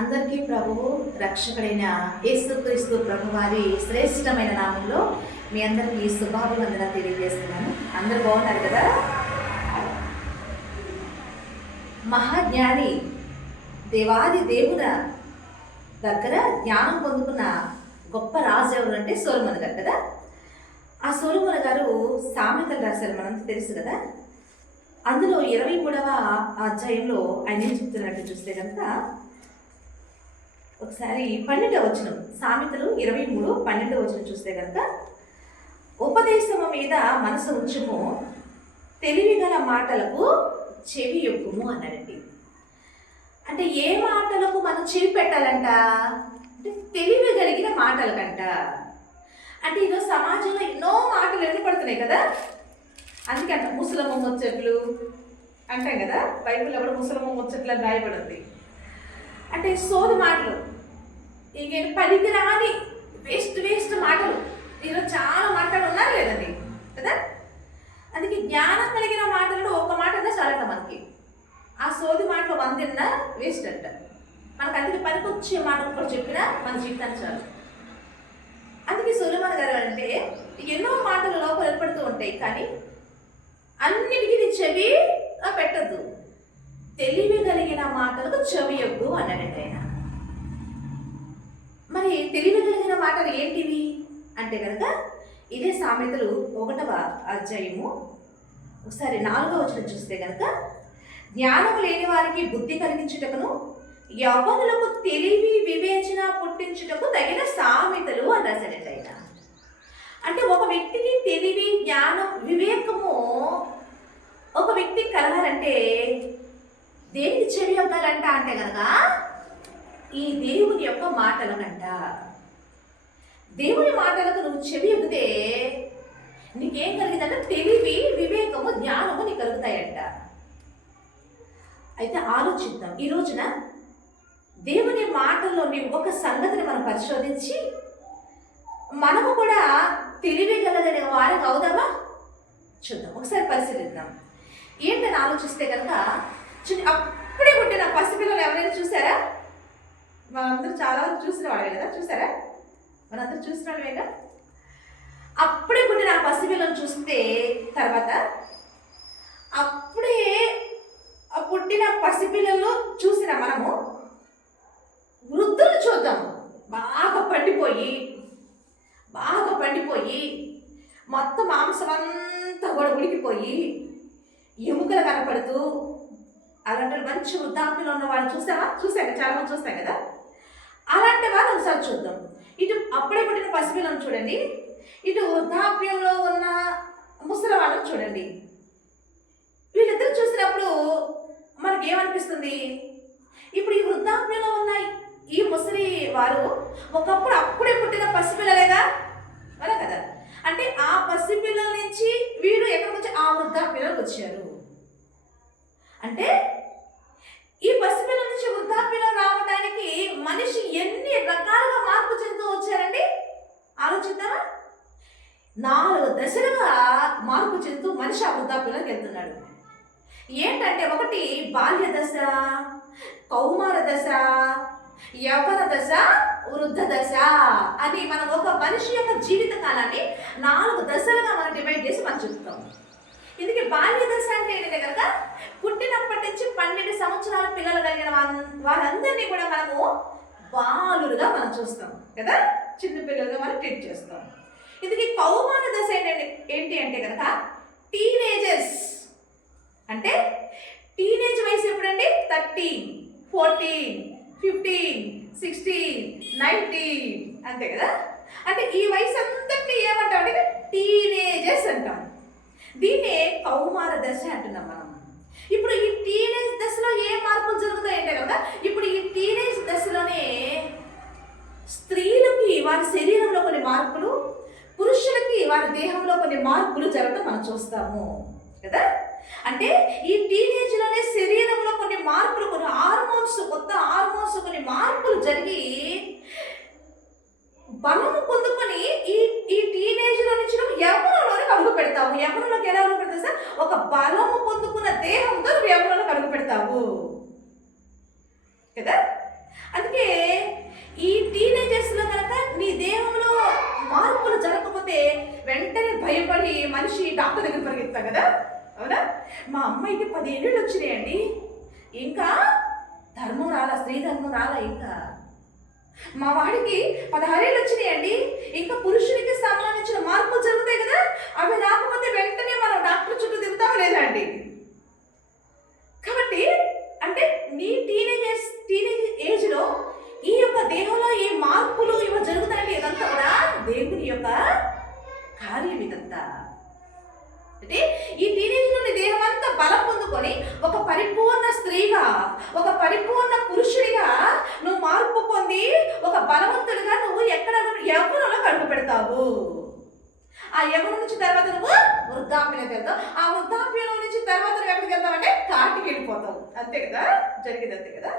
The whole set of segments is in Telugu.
అందరికీ ప్రభువు రక్షకుడైన యేసుక్రీస్తు ప్రభువారి శ్రేష్టమైన నామంలో మీ అందరికీ శుభాభివందన తెలియజేస్తున్నాను. అందరూ బాగున్నారు కదా? మహాజ్ఞాని దేవాది దేవుల దగ్గర జ్ఞానం పొందుకున్న గొప్ప రాజు ఎవరు అంటే సొలొమోను గారు కదా. ఆ సొలొమోను గారు సామెతలు రాశారు, మనంతా తెలుసు కదా. అందులో 23వ అధ్యాయంలో ఆయన ఏం చెప్తున్నట్టు చూస్తే కనుక ఒకసారి 12వ వచనం, సామెతలు 23:12వ వచనం చూస్తే కనుక, ఉపదేశము మీద మనసు ఉంచుము, తెలివిగల మాటలకు చెవి యొక్కుము అన్నాడండి. అంటే ఏ మాటలకు మనం చెవి పెట్టాలంట అంటే తెలివి కలిగిన మాటలకంట. అంటే ఈరోజు సమాజంలో ఎన్నో మాటలు వినపడుతున్నాయి కదా. అందుకంట ముసలమ్మ ముచ్చట్లు అంటాం కదా, బైబిల్లో కూడా ముసలమ్మ ముచ్చట్లు అని రాయబడింది. అంటే సోది మాటలు, ఇంకేం పనికి రాని వేస్ట్ మాటలు ఈరోజు చాలా మాటలు ఉన్నారు లేదండి కదా. అందుకే జ్ఞానం కలిగిన మాటలు ఒక్క మాట అన్నా చాలంట మనకి. ఆ సోది మాటలు 100 వేస్ట్ అంట. మనకు అందుకే పనికొచ్చే మాట కూడా చెప్పినా మన జీవితాన్ని చాలు. అందుకే సొలొమోను గారు అంటే ఎన్నో మాటలు లోపల ఏర్పడుతూ ఉంటాయి, కానీ అన్నిటికీ నీ చెవి పెట్టద్దు, తెలివి కలిగిన మాటలకు చెవి యొగ్గు అన్నాడండి ఆయన. మరి తెలివి కలిగిన మాటలు ఏంటివి అంటే కనుక ఇదే సామెతలు 1వ అధ్యాయము ఒకసారి 4వ వచనం చూస్తే కనుక, జ్ఞానము లేని వారికి బుద్ధి కలిగించుటకును యవ్వనులకు తెలివి వివేచన పుట్టించుటకు తగిన సామెతలు అని రాశాడండి ఆయన. అంటే ఒక వ్యక్తికి తెలివి జ్ఞానం వివేకము ఒక వ్యక్తికి కలగాలంటే దేనికి చెవి యొగ్గాలంట అంటే కనుక ఈ దేవుని యొక్క మాటలకంట. దేవుని మాటలకు నువ్వు చెవి యొగ్గితే నీకేం కలిగిందంటే తెలివి వివేకము జ్ఞానము నీకు కలుగుతాయంట. అయితే ఆలోచిద్దాం, ఈ రోజున దేవుని మాటల్లోని ఒక సంగతిని మనం పరిశోధించి మనము కూడా తెలివి కలిగిన వారికి అవుదామా చూద్దాం, ఒకసారి పరిశీలిద్దాం. ఏంటని ఆలోచిస్తే కనుక, అప్పుడే పుట్టిన పసిపిల్లలు ఎవరైనా చూసారా? మనందరూ చాలా మంది చూసిన వాళ్ళే కదా, చూసారా? మనందరూ చూసిన వాళ్ళేగా. అప్పుడే పుట్టిన ఆ పసిపిల్లలను చూస్తే తర్వాత అప్పుడే పుట్టిన పసిపిల్లలు చూసిన మనము వృద్ధులు చూద్దాం, బాగా పండిపోయి మొత్తం మాంసం అంతా కూడా ఉడికిపోయి ఎముకలు కనపడుతూ అలాంటి మంచి వృద్ధాప్యంలో ఉన్న వాళ్ళు చూసాక చాలా మంది చూస్తాం కదా. అలాంటి వాళ్ళు ఒకసారి చూద్దాం. ఇటు అప్పుడే పుట్టిన పసిపిల్లలను చూడండి, ఇటు వృద్ధాప్యంలో ఉన్న ముసలి వాళ్ళని చూడండి. వీళ్ళిద్దరు చూసినప్పుడు మనకి ఏమనిపిస్తుంది? ఇప్పుడు ఈ వృద్ధాప్యంలో ఉన్న ఈ ముసలి వారు ఒకప్పుడు అప్పుడే పుట్టిన పసిపిల్లలేగా అలా కదా. అంటే ఆ పసిపిల్లల నుంచి వీడు ఎక్కడికి వచ్చి ఆ వృద్ధాప్యంలోకి వచ్చారు. అంటే ఈ పసిపిల్లల నుంచి వృద్ధాప్యంలో రావడానికి మనిషి ఎన్ని రకాలుగా మార్పు చెందుతూ వచ్చారండి ఆలోచిద్దామా? 4 దశలుగా మార్పు చెందుతూ మనిషి ఆ వృద్ధాప్యంలోకి వెళ్తున్నాడు. ఏంటంటే ఒకటి బాల్య దశ, కౌమార దశ, యవ్వన దశ, వృద్ధ దశ అని మనం ఒక మనిషి యొక్క జీవిత కాలాన్ని 4 దశలుగా మనం డివైడ్ చేసి మనం చెప్తాం. ఇందుకే బాల్య దశ అంటే ఏంటంటే కనుక పుట్టినప్పటి నుంచి 12 సంవత్సరాల పిల్లలు కలిగిన వారందరినీ కూడా మనము బాలులుగా మనం చూస్తాం కదా, చిన్న పిల్లలుగా మనం ట్రీట్ చేస్తాం. ఇందుకే కౌమార దశ ఏంటి అంటే కనుక టీనేజర్స్. అంటే టీనేజ్ వయసు ఎప్పుడండి? 13, 14, 15, 16, 19 అంతే కదా. అంటే ఈ వయసు అంతటి ఏమంటాం అంటే టీనేజర్స్ అంటాం. దీన్నే కౌమార దశ అంటున్నాం మనం. ఇప్పుడు ఈ టీనేజ్ దశలో ఏ మార్పులు జరుగుతాయంటే కదా, ఇప్పుడు ఈ టీనేజ్ దశలోనే స్త్రీలకి వారి శరీరంలో కొన్ని మార్పులు, పురుషులకి వారి దేహంలో కొన్ని మార్పులు జరగడం మనం చూస్తాము కదా. అంటే ఈ టీనేజ్లోనే శరీరంలో కొన్ని మార్పులు, కొన్ని హార్మోన్స్, కొత్త హార్మోన్స్, కొన్ని మార్పులు జరిగి బలము పొందుకొని ఈ టీనేజ్లో నుంచి యవ్వనంలోకి అడుగు పెడతావు. యవ్వనంలోకి ఎలా అడుగు పెడతావు సార్? ఒక బలము పొందుకున్న దేహంతో నువ్వు యవ్వనంలోకి అడుగు పెడతావు కదా. అందుకే మరి మనిషి డాక్టర్ దగ్గర పరిగెత్తాం కదా, అవునా? మా అమ్మాయికి 10 ఏళ్ళు వచ్చినాయండి, ఇంకా ధర్మం రాలా, స్త్రీ ధర్మం రాలా. ఇంకా మా వాడికి 16 ఏళ్ళు వచ్చినాయండి, ఇంకా పురుషునికి సంబంధించిన మార్పులు జరుగుతాయి కదా, అవి రాకపోతే వెంటనే మనం డాక్టర్ చుట్టూ తిరుగుతామా లేదా అండి? కాబట్టి అంటే నీ టీనేజ్ ఏజ్లో ఈ యొక్క దేహంలో ఈ మార్పులు ఇవి జరుగుతాయండి. ఇదంతా కూడా దేవుని యొక్క కార్యం. ఇదంతా అంటే ఈ టీనేజ్ నుండి దేహం అంతా బలం పొందుకొని ఒక పరిపూర్ణ స్త్రీగా, ఒక పరిపూర్ణ పురుషుడిగా నువ్వు మార్పు పొంది ఒక బలవంతుడిగా నువ్వు ఎక్కడ యవ్వనంలో అడుగు పెడతావు. ఆ యవ్వనం నుంచి తర్వాత నువ్వు వృద్ధాప్యంలోకి వెళ్తావు. ఆ వృద్ధాప్యంలో నుంచి తర్వాత నువ్వు ఎక్కడికి వెళ్తావు అంటే కాటికి వెళ్ళిపోతావు. అంతే కదా జరిగేది, అంతే కదా.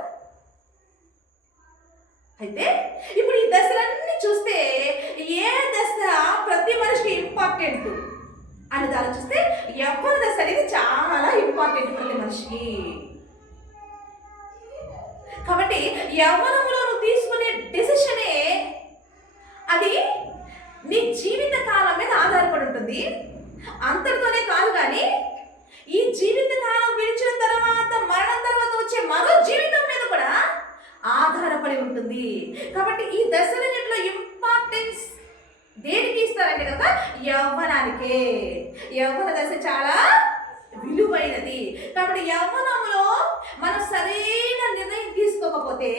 అయితే ఇప్పుడు ఈ దశలన్నీ చూస్తే ఏ దశ ప్రతి మనిషికి ఇంపార్టెంట్ అని ఆలోచిస్తే యవ్వన దశ అనేది చాలా ఇంపార్టెంట్ ప్రతి మనిషికి. కాబట్టి యవ్వనంలో నువ్వు తీసుకునే డెసిషనే అది నీ జీవిత కాలం మీద ఆధారపడి ఉంటుంది. అంతటితోనే కాదు, కానీ ఈ జీవిత కాలం విడిచిన తర్వాత మరణం తర్వాత వచ్చే మరో జీవితం మీద కూడా ఆధారపడి ఉంటుంది. కాబట్టి ఈ దశలన్నింటిలో ఇంపార్టెన్స్ దేనికి ఇస్తారంటే కనుక యవ్వనానికే. యవ్వన దశ చాలా విలువైనది. కాబట్టి యవ్వనంలో మనం సరైన నిర్ణయం తీసుకోకపోతే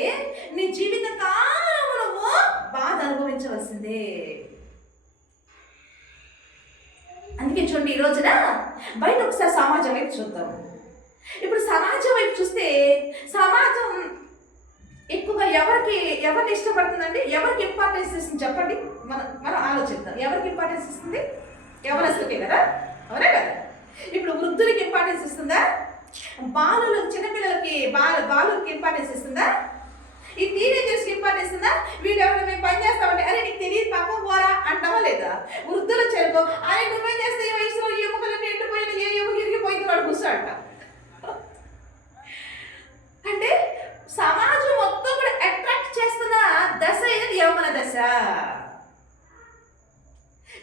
నీ జీవిత కాలం నువ్వు బాధ అనుభవించవలసిందే. అందుకే చూడండి, ఈ రోజున బయట ఒకసారి సమాజం వైపు చూద్దాం. ఇప్పుడు సమాజం వైపు చూస్తే సమాజం ఎక్కువగా ఎవరిని ఇష్టపడుతుందండి? ఎవరికి ఇంపార్టెన్స్ ఇస్తుంది చెప్పండి? మనం ఆలోచిద్దాం. ఎవరికి ఇంపార్టెన్స్ ఇస్తుంది? యవ్వనస్తులకే కదా, అవునే కదా. ఇప్పుడు వృద్ధులకి ఇంపార్టెన్స్ ఇస్తుందా? బాలులకు, చిన్నపిల్లలకి బాలులకి ఇంపార్టెన్స్ ఇస్తుందా? ఈ టీనేజర్స్కి ఇంపార్టెన్స్ ఇస్తుందా? వీడు ఎవరైనా మేము పని చేస్తామంటే అరే నీకు తెలియదు పక్కకు పోరా అంటావా లేదా? వృద్ధుల చేరుకో అరే నువ్వేం చేస్తే ఈ వయసులో ఈ ఎముకలన్నీ ఎండిపోయిన ఏ ఎముక ఇరిగిపోయింది వాడు కూర్చోంట. అంటే సమాజం మొత్తం కూడా అట్రాక్ట్ చేస్తున్న దశ ఏది? యవ్వన దశ.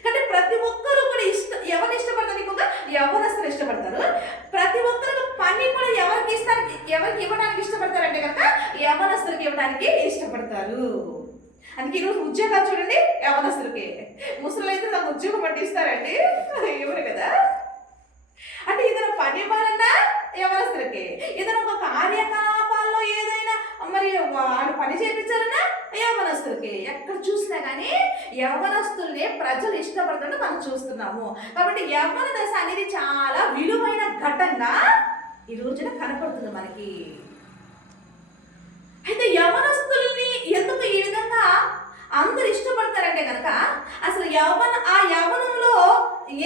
కానీ ప్రతి ఒక్కరు కూడా ఎవరిని ఇష్టపడతారు? ఎక్కువగా యవ్వనస్తులు ఇష్టపడతారు. ప్రతి ఒక్కరు పని కూడా ఎవరికి ఇవ్వడానికి ఇష్టపడతారంటే కనుక యవ్వనస్తులకి ఇవ్వడానికి ఇష్టపడతారు. అందుకే ఈరోజు ఉద్యోగాలు చూడండి, యవ్వనస్తులకి. ముసలు అయితే నాకు ఉద్యోగం పట్టిస్తారండి, ఇవ్వరు కదా. అంటే ఏదైనా పని ఇవ్వాలన్నా యవ్వనస్తులకి, ఏదైనా ఒక కార్యకలాపాల్లో ఏదైనా మరి వాళ్ళు పని చేయించాలన్నా యవ్వనస్తులకి. ఎక్కడ చూసినా కానీ యవ్వనస్తుల్ని ప్రజలు ఇష్టపడుతుంటే మనం చూస్తున్నాము. కాబట్టి యవ్వన దశ అనేది చాలా విలువైన ఘట్టంగా ఈ రోజున కనపడుతుంది మనకి. అయితే యవ్వనస్తుల్ని ఎందుకు ఈ విధంగా అందరు ఇష్టపడతారంటే కనుక అసలు ఆ యవ్వనంలో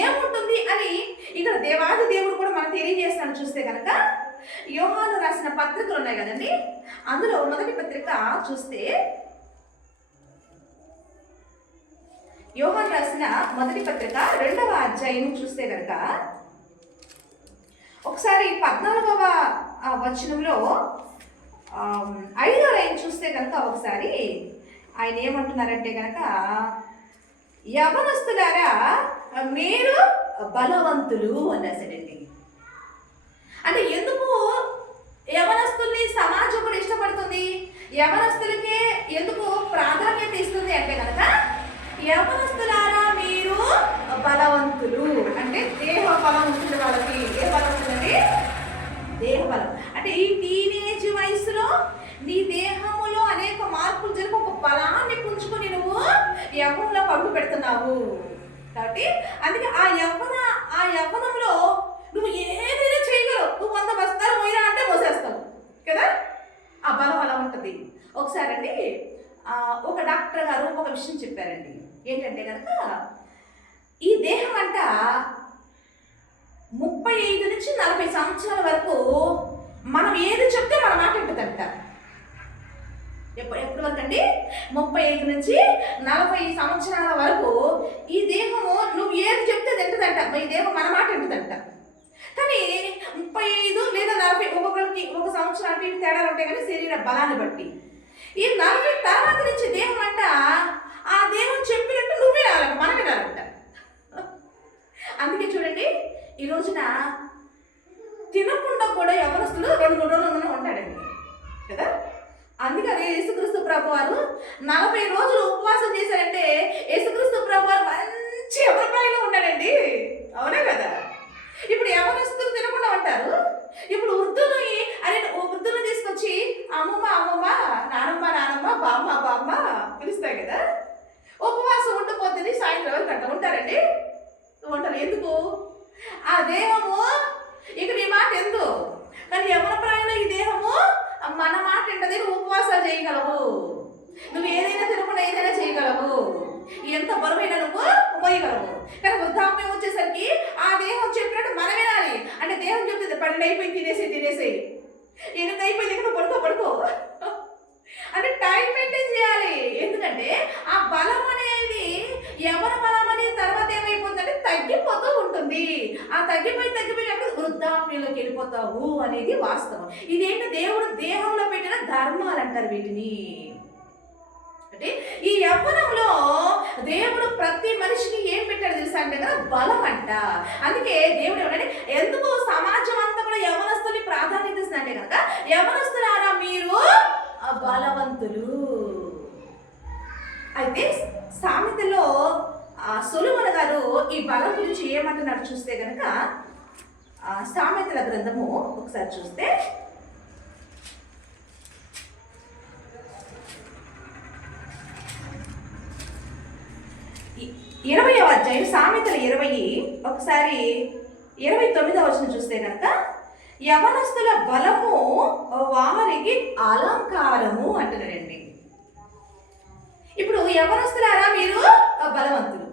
ఏముంటుంది అని ఇక్కడ దేవాది దేవుడు కూడా మనకు తెలియజేస్తాను. చూస్తే కనుక యోహాను రాసిన పత్రికలు ఉన్నాయి కదండి, అందులో మొదటి పత్రిక చూస్తే, యోహాను రాసిన మొదటి పత్రిక 2వ అధ్యాయం చూస్తే కనుక ఒకసారి 14వ వచనంలో 5వ లైన్ చూస్తే కనుక ఒకసారి ఆయన ఏమంటున్నారంటే కనుక యవ్వనస్తులారా మీరు బలవంతులు అన్నాసడండి. అంటే ఎందుకు యవ్వనస్తుల్ని సమాజం కూడా ఇష్టపడుతుంది, యవ్వనస్తులకే ఎందుకు ప్రాధాన్యత ఇస్తుంది అంటే కనుక యవ్వనస్తులారా మీరు బలవంతులు అంటే దేహ బలం ఉంటుంది వాళ్ళకి. ఏ బలం ఉంటుందండి? దేహ బలం. అంటే ఈ టీనేజ్ వయసులో నీ దేహములో అనేక మార్పులు జరిగి ఒక బలాన్ని పుంజుకొని నువ్వు యవ్వనంలో అడుగు పెడుతున్నావు. కాబట్టి అందుకే ఆ యవ్వనంలో నువ్వు ఏదైనా చేయగలవు. నువ్వు 100 బస్తాలు మోయినా అంటే మోసేస్తావు కదా, ఆ బలం అలా ఉంటుంది. ఒకసారి అండి ఒక డాక్టర్ గారు ఒక విషయం చెప్పారండి. ఏంటంటే కనుక ఈ దేహం అంట 35 నుంచి 40 సంవత్సరాల వరకు మనం ఏది చెప్తే మన మాట ఉంటుందంట. ఎప్పటి వరకు అండి? 35 నుంచి 40 సంవత్సరాల వరకు ఈ దేహము నువ్వు ఏది చెప్తే తింటుందంట. ఈ దేహం మన మాట ఉంటుందంట. కానీ 35 లేదా 40 ఒక్కొక్కరికి ఒక సంవత్సరం అటు ఇటు తేడాలు ఉంటాయి కానీ శరీర బలాన్ని బట్టి ఈ 40 తర్వాత నుంచి దేహం అంట ఆ దేవుడు చెప్పినట్టు నువ్వే రాలంట, మనమే రాలంట. అందుకే చూడండి, ఈ రోజున తినకుండా కూడా యవనస్తులు 2-3 రోజులు ఉంటాడండి కదా. అందుకని యేసుక్రీస్తు ప్రభు వారు 40 రోజులు ఉపవాసం చేశారంటే యేసుక్రీస్తు ప్రభు వారు మంచి ఎవరిపాయలో ఉన్నాడండి. అవునే కదా. ఇప్పుడు యవనస్తులు తినకుండా ఉంటారు. ఇప్పుడు వృద్ధులు తీసుకొచ్చి అమ్మమ్మ అమ్మమ్మ, నానమ్మ నానమ్మ, బామ్మ బామ్మ పిలుస్తాయి కదా. ఉపవాసం ఉండిపోతుంది, సాయంత్రం వరకు అట్లా ఉంటారండి. ఉంటారు. ఎందుకు? ఆ దేహము ఇక నీ మాట ఎందు, కానీ యవన ప్రాయంలో ఈ దేహము మన మాట ఏంటది, నువ్వు ఉపవాసాలు చేయగలవు, నువ్వు ఏదైనా తినకుండా ఏదైనా చేయగలవు, ఎంత బరువైనా నువ్వు మోయగలవు. కానీ వృద్ధాప్యం వచ్చేసరికి ఆ దేహం చెప్పినట్టు మనం వినాలి. అంటే దేహం చెప్తుంది 12 అయిపోయి తినేసి 8 అయిపోయింది ఇక్కడ పడుకో అంటే టైం మెయింటైన్ చేయాలి. ఎందుకంటే ఆ బలం అనేది యవన బలం అనేది తర్వాత ఏమైపోతుందంటే తగ్గిపోతూ ఉంటుంది. ఆ తగ్గిపోయి వృద్ధాప్యంలోకి వెళ్ళిపోతావు అనేది వాస్తవం. ఇదేంటి, దేవుడు దేహంలో పెట్టిన ధర్మాలు అంటారు వీటిని. అంటే ఈ యవ్వనంలో దేవుడు ప్రతి మనిషికి ఏం పెట్టాడు తెలుసా అంటే కదా, బలం అంట. అందుకే దేవుడు ఏమంటే, ఎందుకు సమాజం అంతా కూడా యవనస్తుల్ని ప్రాధాన్యత ఇస్తుందంటే కనుక, యవనస్తులారా మీరు బలవంతులు. అయితే సామెతలో సొలొమోను గారు ఈ బలం గురించి ఏమంటున్నాడు చూస్తే కనుక, సామెతల గ్రంథము ఒకసారి చూస్తే 20వ అధ్యాయం సామెతలు 20 ఒకసారి 29వ వచనం చూస్తే కనుక, యవనస్తుల బలము వారికి అలంకారము అంటున్నాడండి. ఇప్పుడు యవనస్తులారా మీరు బలవంతులు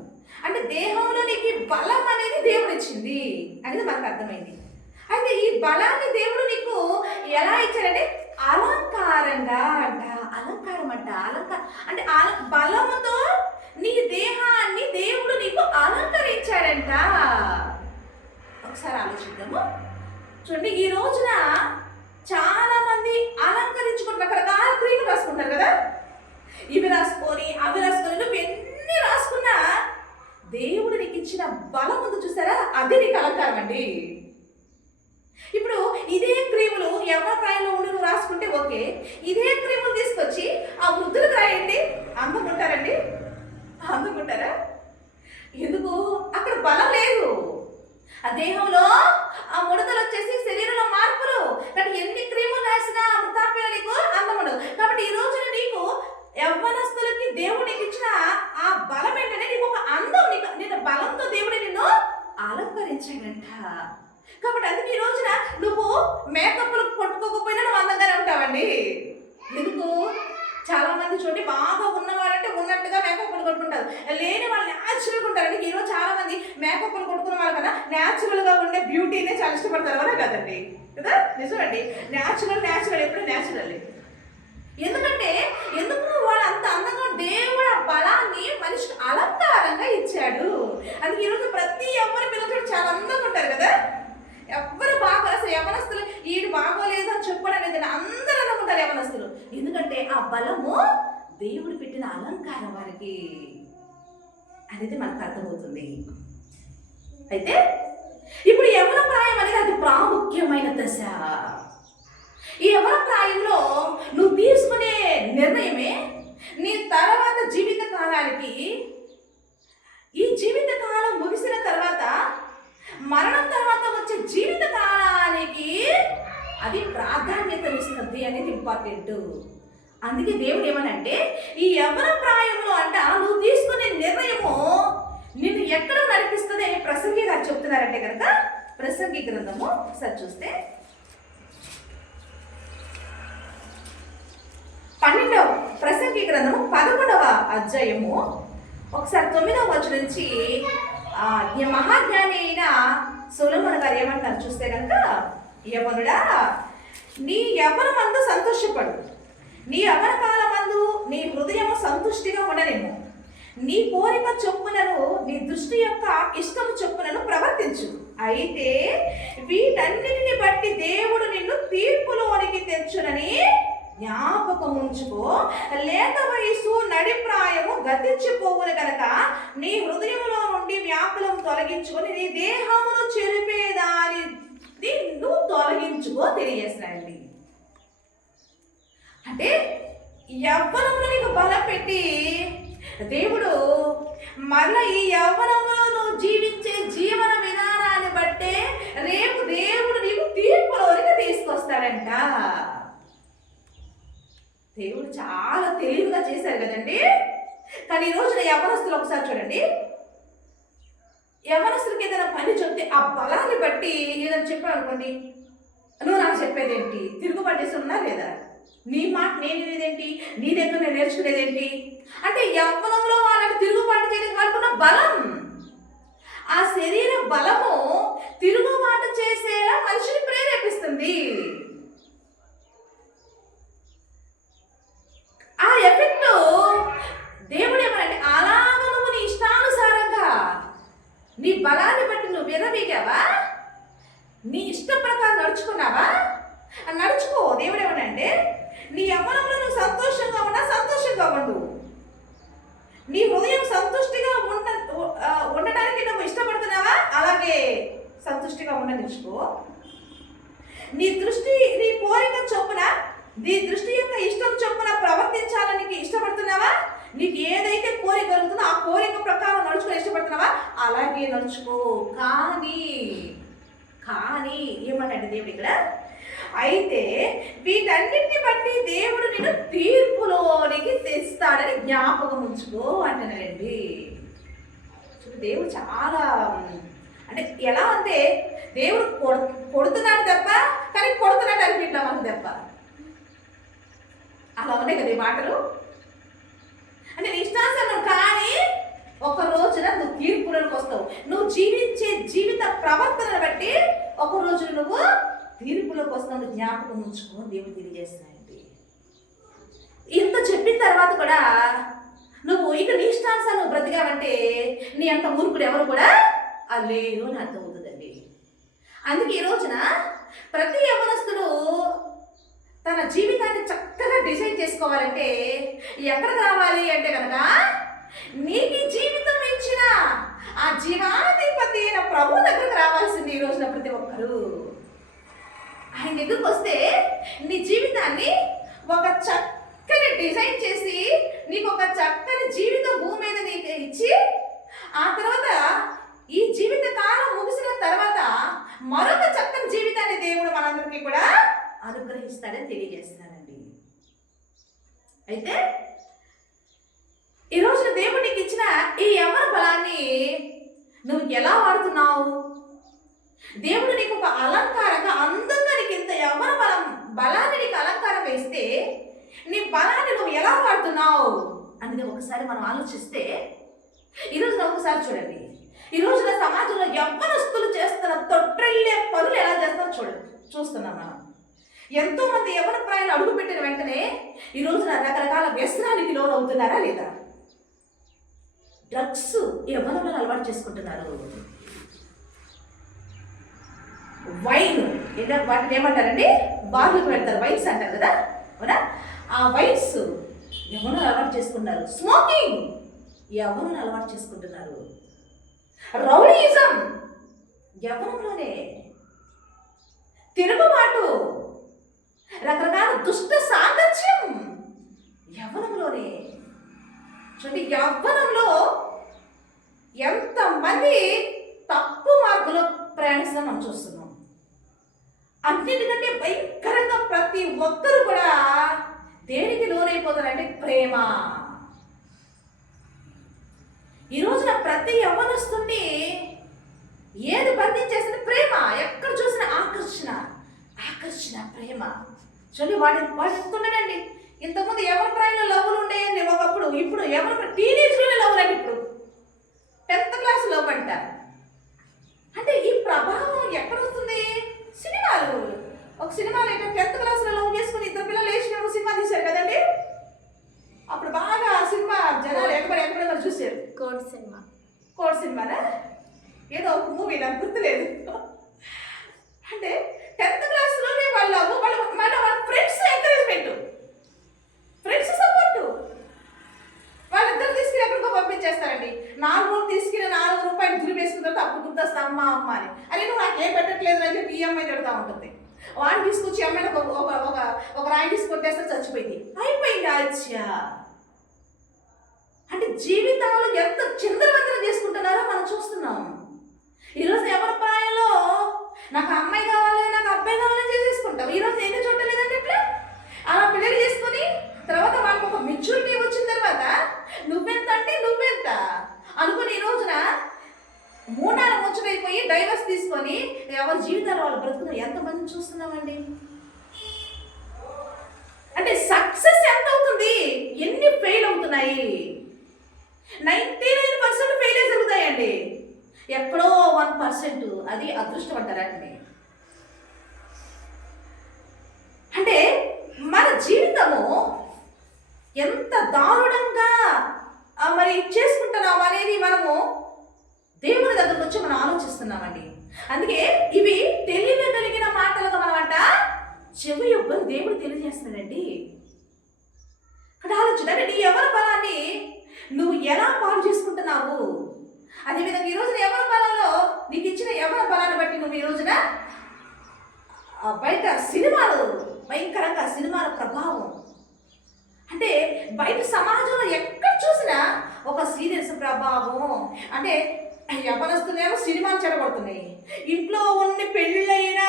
అంటే దేహంలో నీకు బలం అనేది దేవుడు ఇచ్చింది అనేది మనకు అర్థమైంది. అయితే ఈ బలాన్ని దేవుడు నీకు ఎలా ఇచ్చాడంటే అలంకారంగా అంట. అలంకారం అంటే బలముతో నీ దేహాన్ని దేవుడు నీకు అలంకరించాడంట. ఒకసారి ఆలోచిద్దాము. చూడండి, ఈ రోజున చాలా మంది అలంకరించుకుంటారు, రకరకాల క్రీములు రాసుకుంటారు కదా. ఇవి రాసుకొని అవి రాసుకొని నువ్వు ఎన్ని రాసుకున్నా దేవుడు నీకు ఇచ్చిన బలం ఉంది చూసారా, అదే నీకు అలంకారం అండి. ఇప్పుడు ఇదే క్రీములు ఎవరి ప్రాయంలో ఉండి నువ్వు రాసుకుంటే ఓకే, ఇదే క్రీములు తీసుకొచ్చి ఆ వృద్ధులకు రాయండి, అందంగా ఉంటారండి? అందంగా ఉంటారా? ఎందుకు? అక్కడ బలం లేదు. ఆ దేహంలో ఆ ముడతలు వచ్చేసి శరీరంలో మార్పులు. కాబట్టి ఎన్ని క్రీములు రాసినా వృద్ధాప్యంలో నీకు అందం ఉండదు. కాబట్టి ఈ రోజున నీకు యవ్వనస్తులకి దేవుడు నీకు ఇచ్చిన ఆ బలం ఏంటంటే నీకు ఒక అందం, నేను బలంతో దేవుడు నిన్ను అలంకరించాడంట. కాబట్టి అందుకే ఈ రోజున నువ్వు మేకప్లు కొట్టుకోకపోయినా నువ్వు అందంగానే ఉంటావండి. ఎందుకు? చాలా మంది చూడండి, బాగా ఉన్నవారంటే ఉన్నట్టుగా మేకప్లు కొట్టుకుంటారు, లేని వాళ్ళు న్యాచురల్గా ఉంటారండి. ఈరోజు చాలా మంది మేకప్లు కొట్టుకున్న వాళ్ళ కన్నా న్యాచురల్గా ఉండే బ్యూటీనే చాలా ఇష్టపడతారు. అవునా కదండి? కదా, నిజమండి. న్యాచురల్ ఎప్పుడు న్యాచురల్. ఎందుకు వాడు అంత అందంగా, దేవుడు ఆ బలాన్ని మనిషికి అలంకారంగా ఇచ్చాడు. అందుకే ఈరోజు ప్రతి ఎవరి పిల్లలు చాలా అందంగా ఉంటారు కదా. ఎవ్వరు బాగా అసలు యవనస్తులు ఈడు బాగోలేదు అని చెప్పడానికి అందరూ అనుకుంటారు యవనస్తులు. ఎందుకంటే ఆ బలము దేవుడు పెట్టిన అలంకారం వారికి అనేది మనకు అర్థమవుతుంది. అయితే ఇప్పుడు యవన ప్రాయం అనేది అది ప్రాముఖ్యమైన దశ. ఈ యవన ప్రాయంలో నువ్వు తీసుకునే నిర్ణయమే నీ తర్వాత జీవిత కాలానికి, ఈ జీవిత కాలం ముగిసిన తర్వాత మరణం తర్వాత వచ్చే జీవిత కాలానికి అది ప్రాధాన్యతనిస్తుంది అనేది ఇంపార్టెంట్. అందుకే దేవుడు ఏమనంటే ఈ యవ్వన ప్రాయంలో అంట నువ్వు తీసుకునే నిర్ణయము నిన్ను ఎక్కడ నడిపిస్తుంది అని ప్రసంగి గారు చెప్తున్నారంటే కనుక, ప్రసంగి గ్రంథము ఒకసారి చూస్తే 12వ ప్రసంగి గ్రంథము 11వ అధ్యాయము ఒకసారి 9వ వచనం నుంచి మహాజ్ఞాని అయిన సొలొమోను గారు ఏమంటారు చూస్తే కనుక, యవనుడా నీ యవ్వనమందు సంతోషపడు, నీ యవ్వన కాలమందు నీ హృదయము సంతుష్టిగా ఉండనేమో, నీ కోరిక చొప్పునను నీ దృష్టి యొక్క ఇష్టము చొప్పునను ప్రవర్తించు. అయితే వీటన్నిటిని బట్టి దేవుడు నిన్ను తీర్పులోనికి తెచ్చునని జ్ఞాపకం ఉంచుకో. లేత వయసు నడిప్రాయము గతించిపోవును గనక నీ హృదయంలో నుండి వ్యాకులం తొలగించుకొని నీ దేహమును చెరిపేదాని నువ్వు తొలగించుకో తెలియజేస్తానండి. అంటే యవ్వనంలో నీకు బలపెట్టి దేవుడు మరలా ఈ యవ్వనంలో నువ్వు జీవించే జీవన విధానాన్ని బట్టే రేపు దేవుడు నీకు తీర్పులోనికి తీసుకొస్తాడంట. దేవుడు చాలా తెలివిగా చేశారు కదండి. కానీ ఈ రోజున యవ్వనస్తులు ఒకసారి చూడండి, యవ్వనస్తులకి ఏదైనా పని చెప్తే ఆ బలాన్ని బట్టి ఏదైనా చెప్పావు అనుకోండి, నువ్వు నాకు చెప్పేదేంటి, తిరుగుబాటు చేసి ఉన్నా లేదా, నీ మాట నేను వినేదేంటి, నీ దగ్గర నేను నేర్చుకునేదేంటి అంటే యవ్వనంలో వాళ్ళని తిరుగుబాటు చేయడానికి వాళ్ళకున్న బలం, ఆ శరీర బలము తిరుగుబాటు చేసేలా మనిషిని ప్రేరేపిస్తుంది. ఆ ఎఫెక్ట్ దేవుడు ఏమనంటే అలాగ నువ్వు నీ ఇష్టానుసారంగా నీ బలాన్ని బట్టి నువ్వు విరవీగావా, నీ ఇష్ట ప్రకారం నడుచుకున్నావా, నడుచుకో. దేవుడు ఏమనంటే నీ యవ్వనంలో నువ్వు సంతోషంగా ఉన్నా సంతోషంగా ఉండు, నీ హృదయం సంతుష్టిగా ఉండటానికి నువ్వు ఇష్టపడుతున్నావా అలాగే సంతుష్టిగా ఉండనిచ్చుకో. నీ దృష్టి నీ కోరిక చొప్పున నీ దృష్టి యొక్క ఇష్టం చొప్పున ప్రవర్తించాలని ఇష్టపడుతున్నావా, నీకు ఏదైతే కోరిక కలుగుతుందో ఆ కోరిక ప్రకారం నడుచుకొని ఇష్టపడుతున్నావా అలాగే నడుచుకో. కానీ ఏమంటే దేవుడు ఇక్కడ అయితే వీటన్నిటిని బట్టి దేవుడు నిన్ను తీర్పులోనికి తెస్తాడని జ్ఞాపకం ఉంచుకో అంటున్నాడండి. దేవుడు చాలా అంటే ఎలా అంటే దేవుడు కొడుతున్నాడు తప్ప కానీ కొడుతున్నాడు అనిపించడం మనకు తప్ప అలా ఉన్నాయి కదా ఈ మాటలు. అంటే నీ ఇష్టానుసారం కానీ ఒక రోజున నువ్వు తీర్పులోకి వస్తావు. నువ్వు జీవించే జీవిత ప్రవర్తనను బట్టి ఒక రోజున నువ్వు తీర్పులోకి వస్తావు. జ్ఞాపకం ఉంచుకో దేవుడు తెలియజేస్తాయండి. ఇంత చెప్పిన తర్వాత కూడా నువ్వు ఇక నీ ఇష్టానుసారం నువ్వు బ్రతికావంటే నీ అంత మూర్ఖుడు ఎవరు కూడా లేదు అని అర్థమవుతుందండి. అందుకే ఈ రోజున ప్రతి యవ్వనస్తుడు తన జీవితాన్ని చక్కగా డిజైన్ చేసుకోవాలంటే ఎక్కడికి రావాలి అంటే కనుక నీకు జీవితం ఇచ్చిన ఆ జీవాధిపతి అయిన ప్రభు దగ్గరకు రావాల్సింది ఈ రోజున ప్రతి ఒక్కరు. ఆయన దగ్గరకు వస్తే నీ జీవితాన్ని ఒక చక్కని డిజైన్ చేసి నీకు ఒక చక్కని జీవిత భూమి మీద నీకు ఇచ్చి ఆ తర్వాత ఈ జీవిత కాలం ముగిసిన తర్వాత మరొక చక్కని జీవితాన్ని దేవుడు మనందరికీ కూడా అనుగ్రహిస్తాడని తెలియజేస్తున్నానండి. అయితే ఈ రోజున దేవుడు నీకు ఇచ్చిన ఈ యవ్వన బలాన్ని నువ్వు ఎలా వాడుతున్నావు? దేవుడు నీకు ఒక అలంకారంగా అందంగా నీకు ఇంత యవ్వన బలాన్ని నీకు అలంకారంగా ఇస్తే నీ బలాన్ని నువ్వు ఎలా వాడుతున్నావు అనేది ఒకసారి మనం ఆలోచిస్తే ఈ రోజున ఒకసారి చూడండి. ఈ రోజున సమాజంలో యవ్వనస్తులు చేస్తున్న తొట్టిల్లే పనులు ఎలా చేస్తారో చూస్తున్నాం మనం. ఎంతో మంది యవ్వన ప్రాయాలు అడుగుపెట్టిన వెంటనే ఈ రోజున రకరకాల వ్యసనానికి లోనవుతున్నారా లేదా? డ్రగ్స్ యవ్వనంలో అలవాటు చేసుకుంటున్నారు. వైన్ వాటిని ఏమంటారండి, బార్లకు పెడతారు, వైన్స్ అంటారు కదా, అవునా? ఆ వైన్స్ యవ్వనం అలవాటు చేసుకుంటున్నారు. స్మోకింగ్ యవ్వనం అలవాటు చేసుకుంటున్నారు. రౌడీయిజం యవ్వనంలోనే, తిరుగుబాటు, రకరకాల దుష్ట సాంగత్యం యవ్వనంలోనే. చూడండి, యవ్వనంలో ఎంతమంది తప్పు మార్గంలో ప్రయాణిస్తాం మనం చూస్తున్నాం. అన్నిటికంటే భయంకరంగా ప్రతి ఒక్కరు కూడా దేనికి లోనైపోతారంటే ప్రేమ. ఈ రోజున ప్రతి యవ్వనస్తుని ఏది బంధించేసిన ప్రేమ. ఎక్కడ చూసినా ఆకర్షణ, ప్రేమ. చూడండి, వాడు ఎంతుండడండి. ఇంతకుముందు ఎవరి ప్రాయంలో లవ్లు ఉండేయండి ఒకప్పుడు, ఇప్పుడు ఎవరి టీనేజ్లోనే లవ్లు అండి. ఇప్పుడు 10th క్లాస్ లవ్ అంట. అంటే ఈ ప్రభావం ఎక్కడ వస్తుంది? సినిమాలు. ఒక సినిమాలో అయితే 10th క్లాస్లో లవ్ చేసుకుని ఇద్దరు పిల్లలు వేసిన సినిమా తీశారు కదండి. అప్పుడు బాగా ఆ సినిమా జనాలు ఎక్కడ చూశారు. కోడ్ సినిమానా ఏదో ఒక మూవీ, నాకు గుర్తులేదు. అంటే 10th క్లాస్లోనే వాళ్ళ ఫ్రెండ్స్ ఎంకరేజ్మెంట్, అమ్మ అని. అరే నువ్వు నాకు ఏం పెట్టట్లేదు అని చెప్పి ఈ అమ్మాయి తిడతా ఉంటుంది. వాడిని తీసుకొచ్చి అమ్మాయిని ఒక రాయి తీసుకొట్టేస్తే చచ్చిపోయింది, అయిపోయింది ఆచ్యా. అంటే జీవితంలో ఎంత చిందరవందర చేసుకుంటున్నారో మనం చూస్తున్నాం. ఈరోజు ఎవరి ప్రాయంలో నాకు అమ్మాయి కావాలి, నాకు అబ్బాయి కావాలని చేసేసుకుంటాం. ఈరోజు ఏదో చూడలేదంటే ఇట్లా అలా పిల్లలు చేసుకుని తర్వాత వాళ్ళకి ఒక మెచ్యూరిటీ వచ్చిన తర్వాత నువ్వెంత అంటే నువ్వెంత అనుకుని ఈ రోజున మూడాల ముచ్చటైపోయి డైవర్స్ తీసుకొని ఎవరి జీవితాలు వాళ్ళు బ్రతుకుతున్నారు. ఎంతమందిని చూస్తున్నామండి. అంటే సక్సెస్ ఎంత అవుతుంది, ఎన్ని ఫెయిల్ అవుతున్నాయి? 99% ఫెయిల్ జరుగుతాయండి, ఎక్కడో 1% అది అదృష్టం అంటారండి. అంటే మన జీవితము ఎంత దారుణంగా మరి చేసుకుంటున్నాం అనేది మనము దేవుని దగ్గరకు వచ్చి మనం ఆలోచిస్తున్నామండి. అందుకే ఇవి తెలియగలిగిన మాటలుగా మనం అంట చెవి యొక్కని దేవుడు తెలియజేస్తున్నాడండి. అక్కడ ఆలోచన అంటే నీ ఎవరి బలాన్ని నువ్వు ఎలా పాడు చేసుకుంటున్నావు. అదేవిధంగా ఈ రోజున ఎవరి బలంలో నీకు ఇచ్చిన ఎవరి బలాన్ని బట్టి నువ్వు ఈ రోజున బయట సినిమాలు భయంకరంగా సినిమాల ప్రభావం అంటే బయట సమాజంలో ఎక్కడ చూసినా ఒక సీరియల్స్ ప్రభావం. అంటే యవనస్తులేమో సినిమాలు చెడగొడుతున్నాయి, ఇంట్లో ఉన్న పెళ్ళిళ్ళైన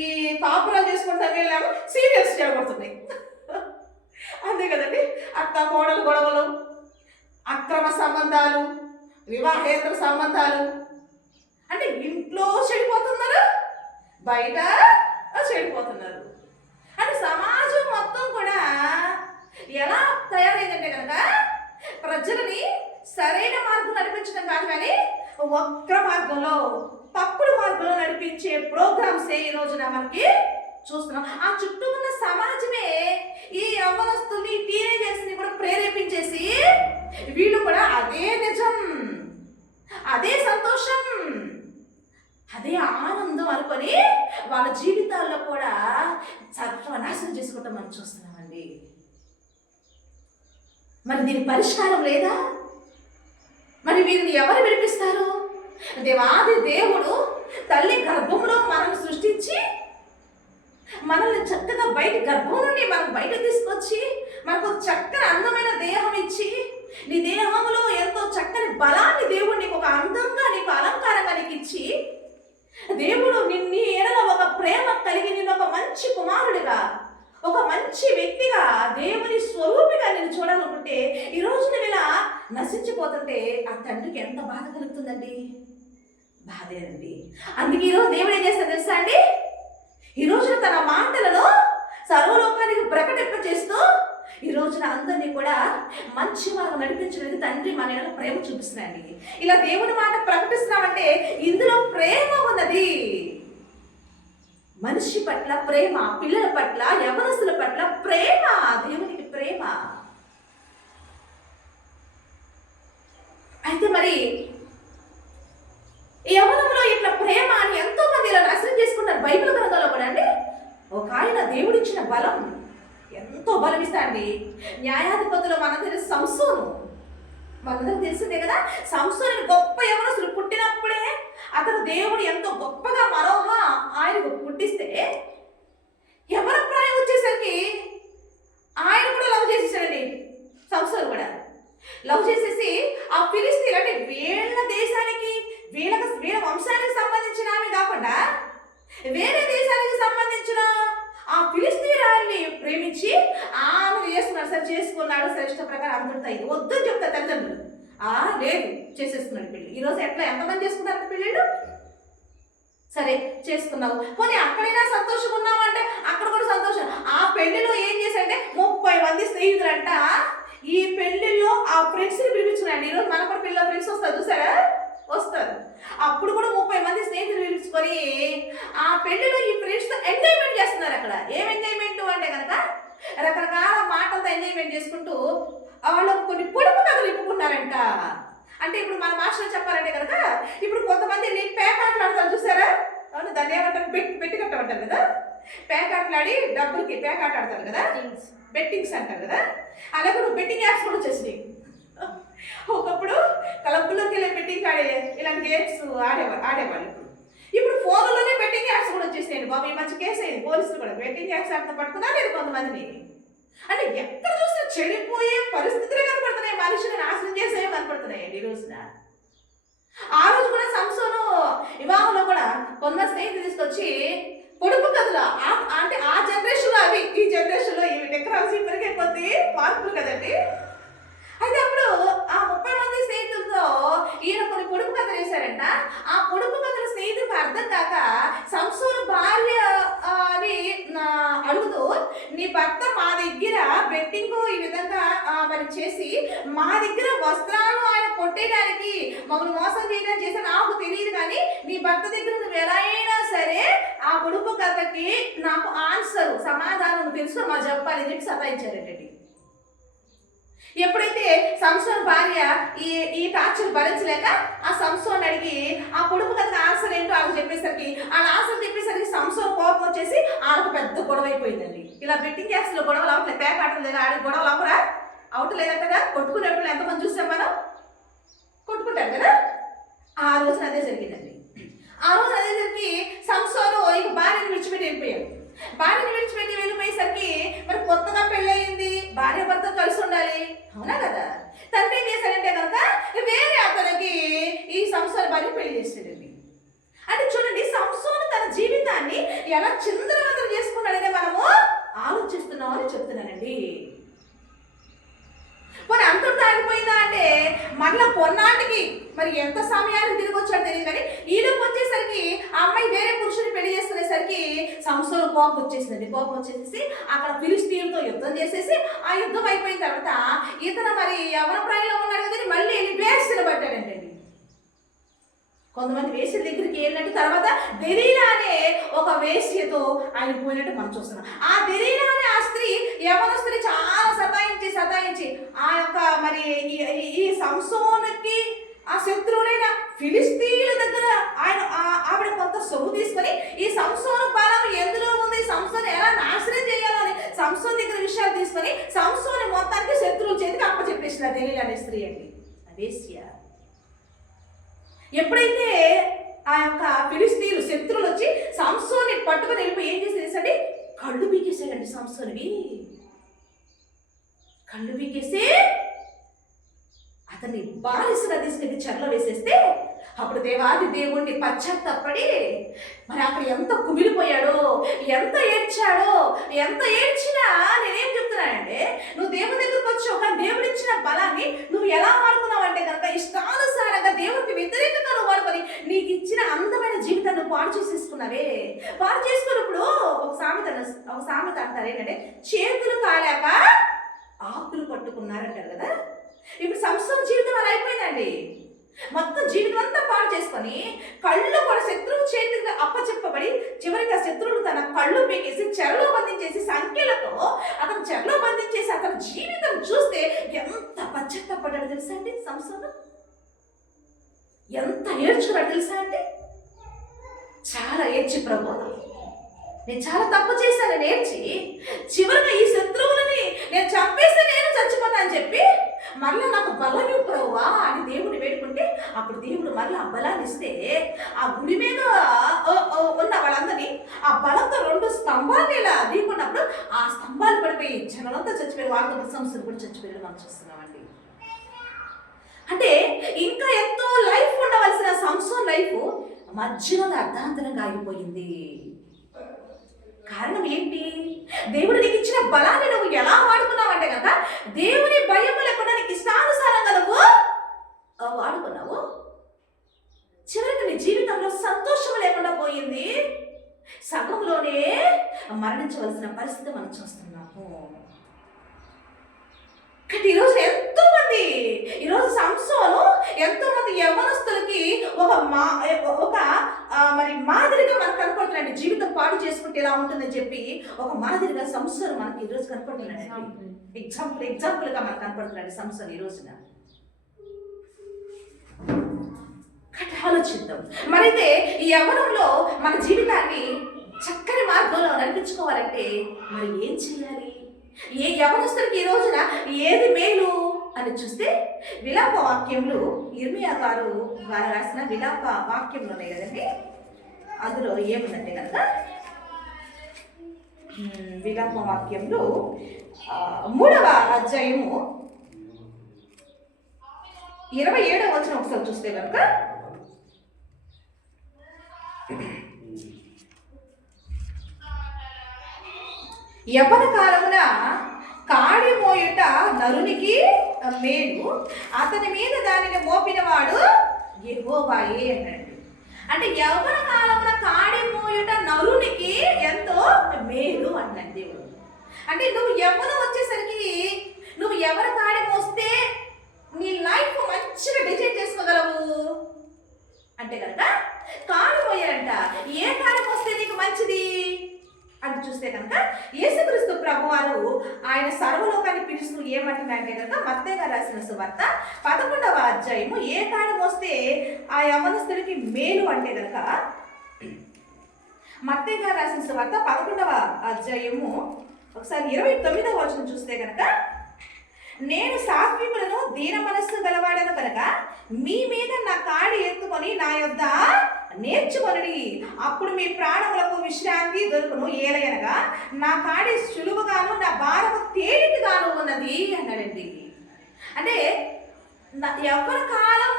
ఈ కాపురాలు చేసుకుంటా వెళ్ళాము సీరియల్స్ చెడగొడుతున్నాయి. అంతే కదండి. అత్త కోడలు గొడవలు, అక్రమ సంబంధాలు, వివాహేతర సంబంధాలు. అంటే ఇంట్లో చెడిపోతున్నారు, బయట చెడిపోతున్నారు. అంటే సమాజం మొత్తం కూడా ఎలా తయారైందంటే కనుక ప్రజలని సరైన మార్గం నడిపించడం కాదు, కానీ వక్ర మార్గంలో తప్పుడు మార్గంలో నడిపించే ప్రోగ్రామ్సే ఈ రోజున మనకి చూస్తున్నాం. ఆ చుట్టూ ఉన్న సమాజమే ఈ యవ్వనస్తుల్ని టీనేజర్స్ని కూడా ప్రేరేపించేసి వీళ్ళు కూడా అదే నిజం, అదే సంతోషం, అదే ఆనందం అనుకొని వాళ్ళ జీవితాల్లో కూడా సర్వనాశనం చేసుకోవటం మనం చూస్తున్నామండి. మరి దీని పరిష్కారం లేదా? మరి వీరిని ఎవరు విడిపిస్తారు? దేవాది దేవుడు తల్లి గర్భంలో మనల్ని సృష్టించి మనల్ని చక్కగా బయట గర్భం నుండి మనం బయట తీసుకొచ్చి మనకు చక్కని అందమైన దేహం ఇచ్చి నీ దేహంలో ఎంతో చక్కని బలాన్ని దేవుడు నీకు ఒక అందంగా నీకు అలంకారంగా నీకు ఇచ్చి దేవుడు నీ ఎడల ఒక ప్రేమ కలిగి నేను ఒక మంచి కుమారుడిగా ఒక మంచి వ్యక్తిగా దేవుని స్వరూపిగా నేను చూడాలనుకుంటే ఈ రోజు నువ్వు ఇలా నశించిపోతుంటే ఆ తండ్రికి ఎంత బాధ కలుగుతుందండి. బాధేనండి. అందుకే ఈరోజు దేవుడు ఏం చేస్తాడు తెలుసా అండి, ఈ రోజున తన మాటలను సర్వలోకానికి ప్రకటింప చేస్తూ ఈ రోజున అందరినీ కూడా మంచి మార్గం నడిపించడానికి తండ్రి మన ఎడల ప్రేమ చూపిస్తున్నాండి. ఇలా దేవుని మాట ప్రకటిస్తున్నామంటే ఇందులో ప్రేమ ఉన్నది. మనిషి పట్ల ప్రేమ, పిల్లల పట్ల, యవనస్తుల పట్ల ప్రేమ, దేవునికి ప్రేమ. అయితే మరి యవనంలో ఇట్లా ప్రేమ అని ఎంతో మంది ఇలా నాశనం చేసుకున్నారు. బైబిల్ గ్రంథంలో కూడా అండి ఒక ఆయన దేవుడిచ్చిన బలం ఎంతో బలం ఇస్తాండి. న్యాయాధిపతులు మన తెలుసు సంసోను, మనందరికి తెలిసిందే కదా. సంసోను గొప్ప యవనస్తుడు, పుట్టినప్పుడే అతను దేవుడు ఎంతో గొప్పగా మనోహ ఆయనకు పుట్టిస్తే ఎవరి ప్రాయం వచ్చేసరికి ఆయన కూడా లవ్ చేసేసాడండి. సంసోను కూడా లవ్ చేసేసి ఆ ఫిలిస్తీన్ అంటే వీళ్ళ దేశానికి వీళ్ళ వంశానికి సంబంధించిన ఆమె కాకుండా వేరే దేశానికి సంబంధించిన ఆ ఫిలిస్తీయురాల్ని ప్రేమించి ఆమె చేసుకున్నాడు. సరే చేసుకున్నాడు, సరే ఇష్ట ప్రకారం అందరితో అయింది. వద్దని చెప్తారు తల్లిదండ్రులు. లేదు చేసేసుకున్నాడు పెళ్ళి. ఈరోజు ఎట్లా ఎంతమంది చేసుకున్నారు పెళ్ళిళ్ళు? సరే చేసుకున్నావు, పోనీ అక్కడైనా సంతోషంగా ఉన్నావు అంటే అక్కడ కూడా సంతోషం. ఆ పెళ్లిలో ఏం చేశారంటే 30 మంది స్నేహితులంట ఈ పెళ్లిలో ఆ ఫ్రెండ్స్ని పిలిపించుకున్నాడు. ఈరోజు మనకు కూడా పిల్లల ఫ్రెండ్స్ వస్తారు చూసారా, వస్తారు. అప్పుడు కూడా 30 మంది స్నేహితులు పిలుచుకొని ఆ పెళ్లిలో ఈ ఫ్రెండ్స్తో ఎంజాయ్మెంట్ చేస్తున్నారు. అక్కడ ఏం ఎంజాయ్మెంట్ అంటే కనుక రకరకాల మాటలతో ఎంజాయ్మెంట్ చేసుకుంటూ వాళ్ళకు కొన్ని పొడుపు కథలు ఇప్పుకున్నారంట. అంటే ఇప్పుడు మన భాషలో చెప్పాలంటే కనుక ఇప్పుడు కొంతమంది పేకాటలాడతారు చూసారా, అవును దాన్ని ఏమంటారు, బెట్టి కట్టమంటారు కదా. పేకాటలాడి డబ్బులకి పేకాట ఆడతారు కదా, బెట్టింగ్స్ అంటారు కదా. అలాగే నువ్వు బెట్టింగ్ యాప్స్ కూడా వచ్చేసినాయి. ఒకప్పుడు క్లబ్లోకి వెళ్ళే బెట్టింగ్ ఆడే ఇలాంటి గేమ్స్ ఆడేవాళ్ళు. ఇప్పుడు ఫోన్లోనే బెట్టింగ్ యాప్స్ కూడా వచ్చేసాయండి బాబు. ఈ మధ్య కేసు అయింది, పోలీసులు కూడా బెట్టింగ్ యాప్స్ అంతా పట్టుకున్నా లేదు కొంతమందిని. అంటే ఎక్కడ చూసినా చెడిపోయే పరిస్థితులే కనపడుతున్నాయి, మనుషుని నాశనం చేసేవి కనపడుతున్నాయండి ఈ రోజున. ఆ రోజు కూడా సంసోను వివాహంలో కూడా కొంతమంది స్నేహితులు తీసుకొచ్చి పొడుపు కథలు, అంటే ఆ జనరేషన్లో అవి, ఈ జనరేషన్లో ఇవి టెక్నాలజీ పెరిగే కొద్ది మార్పులు కదండి. అయితే అప్పుడు ఆ 30 మంది స్నేహితులతో ఈయన కొన్ని పొడుపు కథలు వేశారంట. ఆ పొడుపు కథల స్నేహితులకు అర్థం కాక సంసోను భార్య అని అడుగుతూ, నీ భర్త మా దగ్గర బెట్టింగ్ ఈ విధంగా మరి చేసి మా దగ్గర వస్త్రాలు ఆయన కొట్టేయడానికి మమ్మల్ని మోసం చేయడానికి చేస్తే నాకు తెలియదు, కానీ నీ భర్త దగ్గర నువ్వు ఎలా అయినా సరే ఆ పొడుపు కథకి నాకు ఆన్సర్ సమాధానం తెలుసు మా చెప్పాలి అని చెప్పి సతాయించారండి. ఎప్పుడైతే సంసోను భార్య ఈ టార్చర్ భరించలేక ఆ సంసోను అడిగి ఆ పొడుపు కథ ఆన్సర్ ఏంటో ఆమెకు చెప్పేసరికి, ఆ ఆన్సర్ చెప్పేసరికి సంసోను కోపం వచ్చేసి ఆమెకు పెద్ద గొడవ అయిపోయిందండి. ఇలా బెట్టింగ్ యాప్స్లో గొడవలు అవట్లేదు, పేక ఆటలు ఆడి గొడవలు అవరా అవట్లేదు కదా. కొట్టుకునేప్పుడు ఎంతమంది చూసాం మనం, కొట్టుకుంటారు కదా. ఆ రోజున అదే జరిగిందండి. ఆ రోజు అదే జరిగి సంసోను ఇక భార్యను విడిచిపెట్టి వెళ్ళిపోయాడు. భార్యను విడిచిపెట్టి వెళ్ళిపోయేసరికి మరి కొత్తగా పెళ్ళయింది, భార్య భర్త కలిసి ఉండాలి, అవునా కదా. తండ్రి ఏం చేశాడంటే కనుక వేరే అతనికి ఈ సంసోను భార్య పెళ్లి చేసాడండి. అంటే చూడండి, సంసోను తన జీవితాన్ని ఎలా చిందరవందర చేసుకున్నాడనే మనము ఆలోచిస్తున్నామని చెప్తున్నానండి. మరి అంతటితో ఆగిపోయిందా అంటే మరలా కొన్నాటికి మరి ఎంత సమయానికి తిరిగి వచ్చాడో తెలియదు, కానీ ఈలోపు వచ్చేసరికి ఆ అమ్మాయి వేరే పురుషుని పెళ్లి చేసుకునేసరికి సంసోను కోపం వచ్చేసిందండి. కోపం వచ్చేసి అక్కడ ఫిలిష్తీయులతో యుద్ధం చేసేసి ఆ యుద్ధం అయిపోయిన తర్వాత ఇతను మరి యవన ప్రాయంలో ఉన్నాడు కదా, మళ్ళీ వెళ్ళి వేసిన పట్టాడండి. కొంతమంది వేశ్య దగ్గరికి వెళ్ళినట్టు తర్వాత దెలీలా అనే ఒక వేశ్యతో ఆయన పోయినట్టు మనం చూస్తున్నాం. ఆ దెలీలా అనే ఆ స్త్రీ యవన స్త్రీ చాలా సతాయించి ఆ యొక్క మరి ఈ సంసోనుకి ఆ శత్రువులైన ఫిలిష్తీయుల దగ్గర ఆవిడ కొంత సొమ్ము తీసుకొని ఈ సంసోను బలం ఎందులో ఉంది, సంసోను ఎలా నాశనం చేయాలని సంసోను దగ్గర విషయాలు తీసుకొని సంసోను మొత్తానికి శత్రువుల చేతికి అప్పచెప్పేసిన దెలీలా అనే స్త్రీ అండి, వేశ్య. ఎప్పుడైతే ఆ యొక్క ఫిలిష్తీయులు శత్రువులు వచ్చి సంసోన్ని పట్టుకుని వెళ్ళిపోయి ఏం చేసేసండి, కళ్ళు పీకేసాడండి. సంసోనివి కళ్ళు పీకేసి అతన్ని బానిసగా తీసుకెళ్ళి చెరలో వేసేస్తే అప్పుడు దేవాది దేవుణ్ణి పశ్చాత్తాపడి మరి అక్కడ ఎంత కుమిలిపోయాడో, ఎంత ఏడ్చినా నేనేం చెప్తున్నానంటే, నువ్వు దేవుని దగ్గరకు వచ్చావు, కానీ దేవుడు ఇచ్చిన బలాన్ని నువ్వు ఎలా వాడుకున్నావు అంటే కనుక ఇష్టానుసారంగా దేవుడికి వ్యతిరేకంగా నువ్వు వాడుకొని నీకు ఇచ్చిన అందమైన జీవితాన్ని నువ్వు పాడు చేసేసుకున్నావే. పాడు చేసుకున్నప్పుడు ఒక సామెత అంటారు ఏంటంటే, చేతులు కాలేక ఆకులు పట్టుకున్నారంటారు కదా. ఇప్పుడు సంసోను జీవితం అలా అయిపోయిందండి. మొత్తం జీవితం అంతా పాడు చేసుకొని కళ్ళు కూడా శత్రువు చేతికి అప్పచెప్పబడి చివరికి ఆ శత్రువులు తన కళ్ళు పీకేసి చెరలో బంధించేసి సంఖ్యలతో అతను చెరలో బంధించేసి అతని జీవితం చూస్తే ఎంత పశ్చాత్తాపడ్డాడు తెలుసా అండి. సంసోను ఎంత ఏడ్చుకున్నాడు తెలుసా అండి. చాలా ఏడ్చి, ప్రభు నేను చాలా తప్పు చేశాను, నేర్చి చివరిగా ఈ శత్రువులని నేను చంపేస్తే నేను చచ్చిపోతా అని చెప్పి మరలా నాకు బలం ఇవ్వవా అని దేవుడిని వేడుకుంటే అప్పుడు దేవుడు మరలా ఆ బలాన్ని ఇస్తే ఆ గుడి మీద ఉన్న వాళ్ళందరినీ ఆ బలంతో 2 స్తంభాలు ఇలా దిగుకున్నప్పుడు ఆ స్తంభాలు పడిపోయి జనంతా చచ్చిపోయి వాళ్ళతో సంస్థలు కూడా చచ్చిపోయి మనం చూస్తున్నామండి. అంటే ఇంకా ఎంతో లైఫ్ ఉండవలసిన సంసోను లైఫ్ మధ్యలో అర్ధాంతరంగా ఆగిపోయింది. కారణం ఏంటి? దేవుడు నీకు ఇచ్చిన బలాన్ని నువ్వు ఎలా వాడుకున్నావంటే కనుక దేవుని భయం లేకుండా నీకు ఇష్టానుసారంగా నువ్వు వాడుకున్నావు. చివరికి నీ జీవితంలో సంతోషం లేకుండా పోయింది. సగంలోనే మరణించవలసిన పరిస్థితి మనం చూస్తున్నాము. కానీ ఈరోజు సంసోను ఎంతో మంది యవ్వనస్తులకి ఒక మరి మాదిరిగా మనకు కనపడుతున్నాడు. జీవితం పాడు చేసుకుంటే ఎలా ఉంటుందని చెప్పి ఒక మాదిరిగా సంసోను మనకి ఈరోజు కనపడుతున్నాడు. ఎగ్జాంపుల్గా మనకు కనపడుతున్నాడు సంసోను ఈ రోజున. ఆలోచిద్దాం. మరైతే ఈ యవ్వనంలో మన జీవితాన్ని చక్కని మార్గంలో నడిపించుకోవాలంటే మరి ఏం చేయాలి? ఏ యవ్వనస్తులకి ఈ రోజున ఏది మేలు అని చూస్తే విలాప వాక్యములు ఇర్మియా గారు రాసిన విలాప వాక్యములు ఉన్నాయి కదండి. అందులో ఏముందంటే కనుక విలాప వాక్యంలో 3వ అధ్యాయము 27వ వచనం ఒకసారి చూస్తే కనుక, యవ్వన కాలమున కాడి మోయుట నరునికి మేలు, అతని మీద దానిని మోపినవాడు యెహోవాయే అన్నాడు. అంటే యవ్వన కాలమున కాడి మోయుట నరునికి ఎంతో మేలు అన్నాడు దేవుడు. అంటే నువ్వు యవ్వనం వచ్చేసరికి నువ్వు ఎవరి కాడి మోస్తే నీ లైఫ్ మంచిగా డిజైన్ చేసుకోగలవు అంటే కనుక కాడి మోయాలంట. ఏ కాడి మోస్తే నీకు మంచిది అని చూస్తే కనుక యేసుక్రీస్తు ప్రభువారు ఆయన సర్వలోకాన్ని పిలుస్తూ ఏమంటున్నారంటే కనుక మత్తయి గారు రాసిన సువార్త 11వ అధ్యాయము ఏ కాడి మోస్తే ఆ యవ్వనస్తుడికి మేలు అంటే కనుక మత్తయి గారు రాసిన సువార్త 11వ అధ్యాయము ఒకసారి 29వ వచనం చూస్తే కనుక, నేను సాత్వికులను దీన మనస్సు గలవాడను కనుక మీ మీద నా కాడి ఎత్తుకొని నా యొద్ద నేర్చుకొనుడి, అప్పుడు మీ ప్రాణములకు విశ్రాంతి దొరుకును. ఏలయనగా నా కాడి సులువుగాను నా భారము తేలికగాను ఉన్నది అన్నాడండి. అంటే ఎవరి ప్రాణం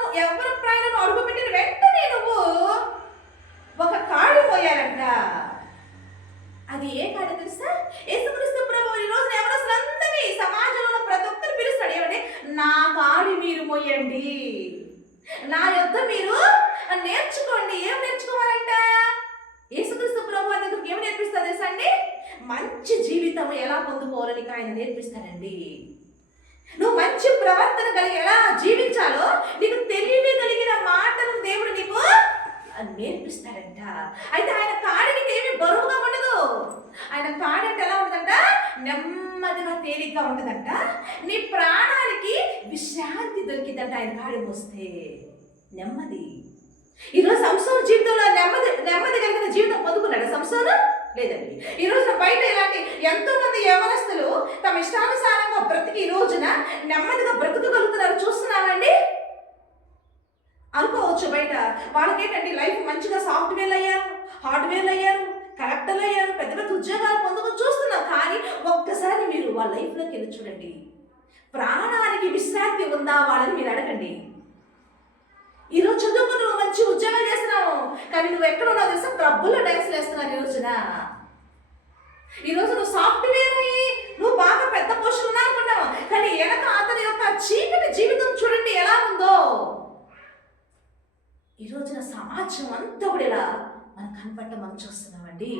అడుగుపెట్టిన వెంటనే నువ్వు ఒక కాడి మోయాలంట. అది ఏ కాడి తెలుసా? యేసుక్రీస్తు ప్రభువు ఈ రోజున ఎవరొస్తులందరినీ సమాజంలో ప్రతి ఒక్కరు పిలుస్తాడు. ఏమంటే నా కాడి మీరు మోయండి, నా యొద్ద మీరు నేర్చుకోండి. ఏం నేర్చుకోవాలంట? యేసుక్రీస్తు ప్రభువు దగ్గరికి ఏమి నేర్పిస్తారు తెలుసా అండి? మంచి జీవితం ఎలా పొందుకోవాలని ఆయన నేర్పిస్తాడండి. నువ్వు మంచి ప్రవర్తన కలిగి ఎలా జీవించాలో నీకు తెలియగలిగిన మాటలు దేవుడు నీకు నేర్పిస్తాడంట. అయితే ఆయన కాడికి ఏమి బరువుగా ఉండదు. ఆయన కాడి అంటే ఎలా ఉంటుందంట? నెమ్మదిగా తేలిగ్గా ఉంటుందంట. నీ ప్రాణానికి విశ్రాంతి దొరికిందంట ఆయన కాడి మోస్తే. నెమ్మది. ఈరోజు సంసార జీవితంలో నెమ్మది కలిగిన జీవితం పొందుకున్నాడు సంసారు లేదండి. ఈ రోజున బయట ఇలాంటి ఎంతో మంది యవనస్తులు తమ ఇష్టానుసారంగా బ్రతికి ఈ రోజున నెమ్మదిగా బ్రతకగలుగుతున్నారు. చూస్తున్నామండి. అనుకోవచ్చు బయట వాళ్ళకేంటండి లైఫ్ మంచిగా సాఫ్ట్వేర్లు అయ్యారు, హార్డ్వేర్లు అయ్యారు, కలెక్టర్లు అయ్యారు, పెద్ద పెద్ద ఉద్యోగాలు పొందుకొని చూస్తున్నాం. కానీ ఒక్కసారి మీరు వాళ్ళ లైఫ్లోకి వెళ్ళి చూడండి. ప్రాణానికి విశ్రాంతి ఉందా వాళ్ళని మీరు అడగండి. ఈరోజు చదువుకుని నువ్వు మంచి ఉద్యోగాలు చేస్తున్నావు, కానీ నువ్వు ఎక్కడ ఉన్నావు తెలుసా? క్లబ్బుల్లో డ్యాన్స్లు వేస్తున్నావు ఈ రోజున. ఈరోజు నువ్వు సాఫ్ట్వేర్ అయ్యి నువ్వు బాగా పెద్ద పోస్టులు ఉన్నా అనుకున్నావు, కానీ వెనక అతని యొక్క చీకటి జీవితం చూడండి ఎలా ఉందో. ఈ రోజున సమాజం అంతా కూడా ఇలా మనం కనపడ్డ మనం చూస్తున్నామండి.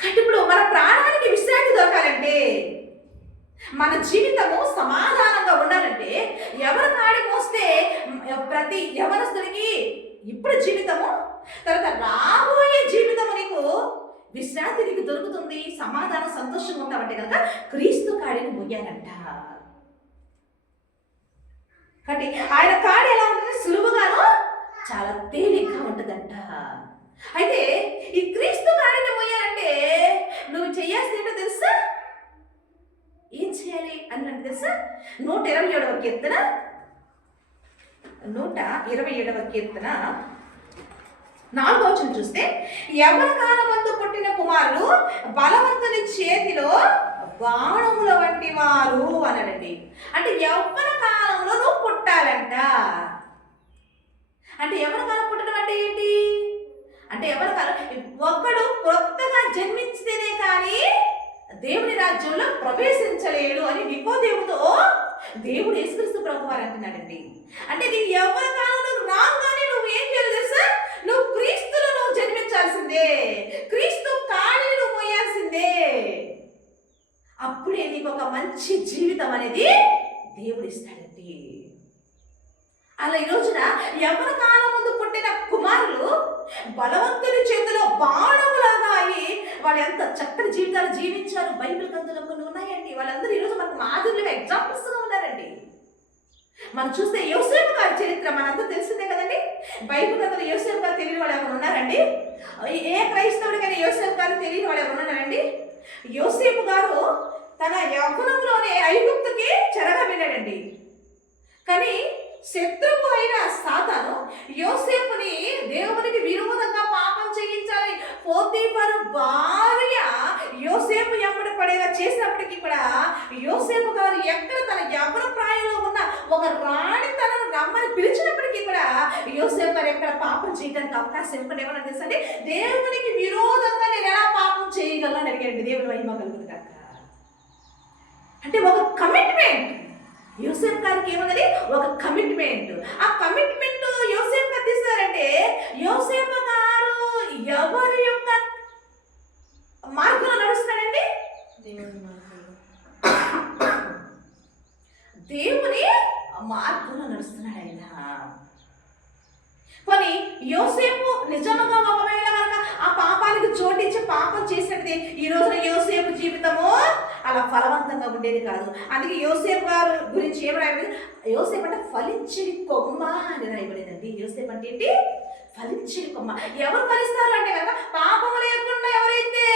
కాబట్టి ఇప్పుడు మన ప్రాణానికి విశ్రాంతి దొరకాలంటే, మన జీవితము సమాధానంగా ఉండాలంటే ఎవరు కాడి మోస్తే ప్రతి యవనస్తుడికి ఇప్పుడు జీవితము, తర్వాత రాబోయే జీవితము నీకు విశ్రాంతి నీకు దొరుకుతుంది, సమాధానం సంతోషంగా ఉంటామంటే కనుక క్రీస్తు కాడిని మోయాలంట. కాబట్టి ఆయన కాడి ఎలా ఉంటుంది? సులువుగాను చాలా తేలిగ్గా ఉంటుందంట. అయితే ఈ క్రీస్తు కాడిని మోయాలంటే నువ్వు చేయాల్సింది ఏంటో తెలుసా? ఏం చేయాలి అని అంటే తెలుసా? 127వ కీర్తన 4వ వచనం చూస్తే, యవ్వన కాలమందు పుట్టిన కుమారులు బలవంతుని చేతిలో బాణముల వంటి వారు అన్నాడండి. అంటే యవ్వన కాలంలో నువ్వు పుట్టాలంట. అంటే యవ్వన కాలం పుట్టడం అంటే ఏంటి అంటే, యవ్వన కాలం ఒకడు కొత్తగా జన్మించితేనే కానీ దేవుని రాజ్యంలో ప్రవేశించలేడు అని నికోదేవుతో దేవుడు యేసుక్రీస్తు ప్రభువారు అంటున్నాడండి. అంటే నీ యవ్వన కాలంలో రాగానే నువ్వు ఏం చేయాలి తెలుసా? నువ్వు క్రీస్తులో నువ్వు జన్మించాల్సిందే, క్రీస్తు కాడిని నువ్వు మోయాల్సిందే. అప్పుడే నీకు ఒక మంచి జీవితం అనేది దేవుడు ఇస్తాడండి. అలా ఈ రోజున యవ్వన కాలం ముందు పుట్టిన కుమారులు బలవంతుని చేతిలో బాణములాగా అయ్యి వాళ్ళు ఎంత చక్కటి జీవితాలు జీవించారు. బైబిల్ గ్రంథంలో కొన్ని ఉన్నాయండి. వాళ్ళందరూ ఈరోజు మనకు మాదిరిగా ఎగ్జాంపుల్స్గా ఉన్నారండి. మనం చూస్తే యోసేపు గారి చరిత్ర మనంతా తెలిసిందే కదండి. బైబిల్ గ్రంథంలో యోసేపు గారు తెలియని వాళ్ళు ఎవరు ఉన్నారండి? ఏ క్రైస్తవుడికైనా యోసేపు గారు తెలియని వాళ్ళు ఎవరు ఉన్నారండి? యోసేపు గారు తన యవ్వనంలోనే ఐగుప్తుకి చెరగా వెళ్ళాడండి. కానీ శత్రువు అయిన సాతాను యోసేపుని దేవునికి విరోధంగా పాపం చేయించాలని పోతీఫరు భార్య యోసేపు ఎమ్మడి పడేలా చేసినప్పటికీ కూడా యోసేపు గారు ఎక్కడ తన యవ్వన ప్రాయంలో ఉన్న ఒక రాణి తనను రమ్మని పిలిచినప్పటికీ కూడా యోసేపు గారు ఎక్కడ పాపం చేయడానికి అవకాశం ఇవ్వకుండా ఏమన్నా తెలుసా అంటే దేవునికి విరోధంగా నేను ఎలా పాపం చేయగలను అని అడిగాడు. దేవుని మహిమ కలుగుతుంది కాక. అంటే ఒక కమిట్మెంట్ యోసేపు గారికి ఏమన్నది, ఒక కమిట్మెంట్. ఆ కమిట్మెంట్ యోసేపు గారు తీస్తారంటే యోసేపు గారు ఎవరి యొక్క మార్గంలో నడుస్తున్నాడండి? దేవుని మార్గంలో నడుస్తున్నాడు ఆయన. కానీ యోసేపు నిజంగా ఒకవేళ కనుక ఆ పాపానికి చోటించి పాపం చేసినట్టే ఈ రోజున యోసేపు జీవితము అలా ఫలవంతంగా ఉండేది కాదు. అందుకే యోసేపు గారు గురించి ఏమి రాయబడింది? యోసేపు అంటే ఫలించని కొమ్మ అని రాయబడిందండి. యోసేపు అంటే ఏంటి? ఫలించని కొమ్మ. ఎవరు ఫలిస్తారు అంటే కనుక పాపం లేకుండా ఎవరైతే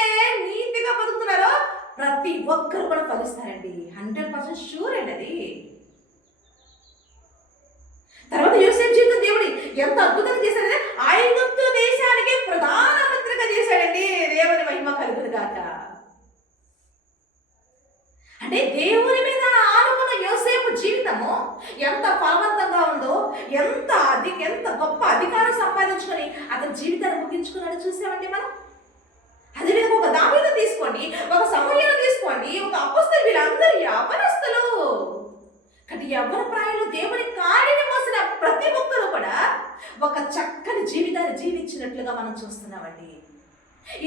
నీతిగా బతుకుతున్నారో ప్రతి ఒక్కరు కూడా ఫలిస్తారండి. 100% షూర్ అండి అది. తర్వాత యోసేపు జీవితం దేవుడి ఎంత అద్భుతంగా చేశాడంటే ఐగుప్తు దేశానికి ప్రధానమంత్రిగా చేశాడండి. దేవుని మహిమ కలుగును గాక. అంటే దేవుని మీద ఆనుకున్న యోసేపు జీవితము ఎంత ఫలవంతంగా ఉందో, ఎంత గొప్ప అధికారం సంపాదించుకొని అతని జీవితాన్ని ముగించుకున్నాడో చూసామండి మనం. అదేవిధంగా ఒక దావీదు తీసుకోండి, ఒక సమూయేలు తీసుకోండి, ఒక అపొస్తలులు, వీళ్ళందరూ యవ్వనస్తులు. కానీ యవ్వన ప్రాయంలో దేవుని కాడిని మోసిన ప్రతి ఒక్కరు కూడా ఒక చక్కని జీవితాన్ని జీవించినట్లుగా మనం చూస్తున్నామండి.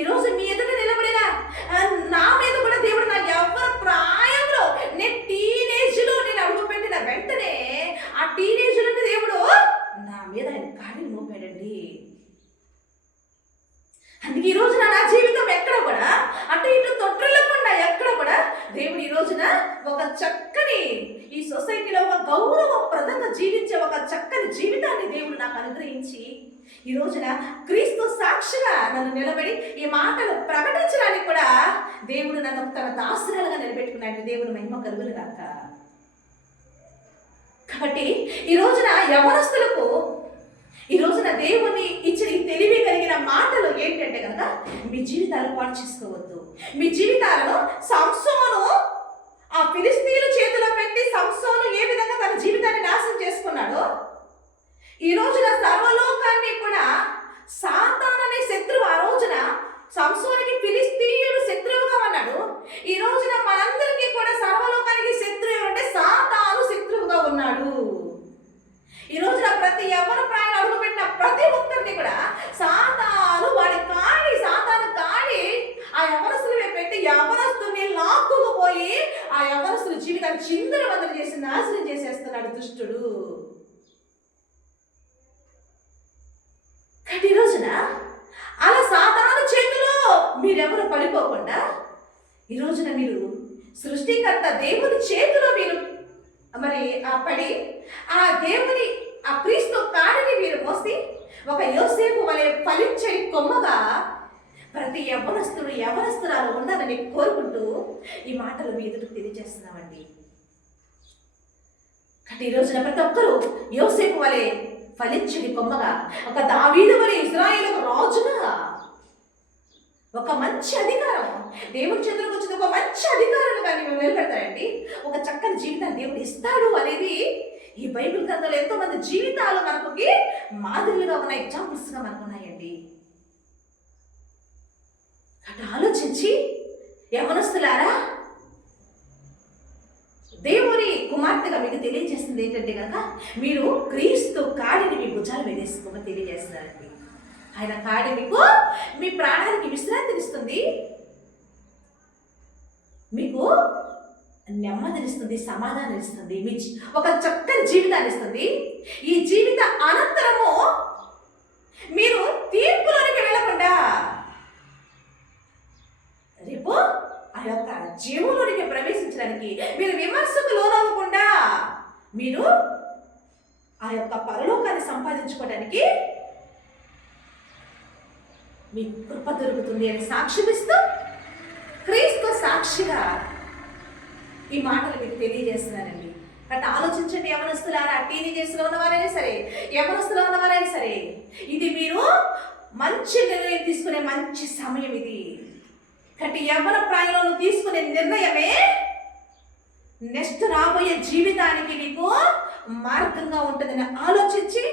ఈరోజు మీ ఎదుట నిలబడిన నా మీద కూడా దేవుడు నా యవ్వన ప్రాయంలో నేను టీనేజ్లో నేను అడుగుపెట్టిన వెంటనే ఆ టీనేజ్లోనే దేవుడు నా మీద ఆయన కాడిని మోపాడండి. అందుకే ఈ రోజున నా జీవితం ఎక్కడ కూడా అటు ఇటు తొట్టిల్లకుండా ఎక్కడ కూడా దేవుడు ఈ రోజున ఒక చక్కని ఈ సొసైటీలో ఒక గౌరవప్రదంగా జీవించే ఒక చక్కని జీవితాన్ని దేవుడు నాకు అనుగ్రహించి ఈ రోజున క్రీస్తు సాక్షిగా నన్ను నిలబడి ఈ మాటలు ప్రకటించడానికి కూడా దేవుడు నన్ను తన దాసురాలుగా నిలబెట్టుకున్నాడు. దేవుని మహిమ కలుగును గాక. కాబట్టి ఈ రోజున యవ్వనస్తులకు ఈ రోజున దేవుని ఇచ్చిన ఈ తెలివి కలిగిన మాటలు ఏంటంటే కనుక మీ జీవితాలు పాడు చేసుకోవద్దు. మీ జీవితాలను సంసోను ఆ ఫిలిస్తీయుల చేతిలో పెట్టి సంసోను ఏ విధంగా తన జీవితాన్ని నాశనం చేసుకున్నాడో ఈ రోజున సర్వలోకాన్ని కూడా సాతాను అనే శత్రువు ఆ రోజున సంసోనుకి ఫిలిస్తీయుడు శత్రువుగా ఉన్నాడు. ఈ రోజున మనందరికీ కూడా సర్వలోకానికి శత్రువు ఎవరంటే సాతాను శత్రువుగా ఉన్నాడు. ఈ రోజున ప్రతి యవ్వన ప్రాయం అడుగుపెట్టిన ప్రతి ఒక్కరిని కూడా సాతాను సాతాను కాడి ఆ యవ్వనస్తులు పెట్టి యవ్వనస్తుల్ని లాక్కుపోయి ఆ యవ్వనస్తుల జీవితాన్ని చిందరవందర చేసి నాశనం చేసేస్తున్నాడు దుష్టుడు. కాబట్టి ఈ రోజున అలా సాతాను చేతిలో మీరెవరు పడిపోకుండా ఈ రోజున మీరు సృష్టికర్త దేవుని చేతిలో మీరు మరి ఆ పడి ఆ దేవుని ఆ క్రీస్తు కాడిని మీరు మోసి ఒక యోసేపు వలె ఫలించే కొమ్మగా ప్రతి యవ్వనస్తురాలు ఉండాలని కోరుకుంటూ ఈ మాటలు మీ ఎదుటికి తెలియజేస్తున్నామండి. కాబట్టి ఈ రోజున ప్రతి ఒక్కరూ యోసేపు వలె ఫలించని కొమ్మగా, ఒక దావీదు వలె ఇశ్రాయేలు రాజుగా, ఒక మంచి అధికారం దేవుడి చేతులకు వచ్చింది, ఒక మంచి అధికారాన్ని కానీ మేము నిలబెడతారండి. ఒక చక్కని జీవితాన్ని దేవుడు ఇస్తాడు అనేది ఈ బైబిల్ గ్రంథంలో ఎంతో మంది జీవితాలు మనకి మాదిరిగా ఉన్నాయి, ఎగ్జాంపుల్స్గా మనకు ఉన్నాయండి. అటు ఆలోచించి యవ్వనస్తులారా, దేవుని కుమార్తెగా మీకు తెలియజేస్తుంది ఏంటంటే కనుక మీరు క్రీస్తు కాడిని మీ భుజాలు వేసుకోమని తెలియజేస్తున్నారండి. ఆయన కాడి మీకు మీ ప్రాణానికి విశ్రాంతినిస్తుంది, మీకు నెమ్మదినిస్తుంది, సమాధానం ఇస్తుంది, మీ ఒక చక్కని జీవితాన్ని ఇస్తుంది. ఈ జీవిత అనంతరము మీరు తీర్పులోనికి వెళ్ళకుండా రేపు ఆ యొక్క జీవంలోనికి ప్రవేశించడానికి, మీరు విమర్శకు లోనవ్వకుండా మీరు ఆ యొక్క పరలోకాన్ని సంపాదించుకోవడానికి మీకు కృప దొరుకుతుంది అని సాక్ష్యమిస్తూ క్రీస్తు సాక్షిగా ఈ మాటలు మీకు తెలియజేస్తున్నానండి. కాబట్టి ఆలోచించండి యవనస్తులారా, టీనేజర్స్లో ఉన్నవారైనా సరే, యవనస్తులో ఉన్నవారైనా సరే, ఇది మీరు మంచి నిర్ణయం తీసుకునే మంచి సమయం ఇది. కాబట్టి యవ్వన ప్రాయంలో తీసుకునే నిర్ణయమే నెక్స్ట్ రాబోయే జీవితానికి నీకు మార్గంగా ఉంటుందని ఆలోచించి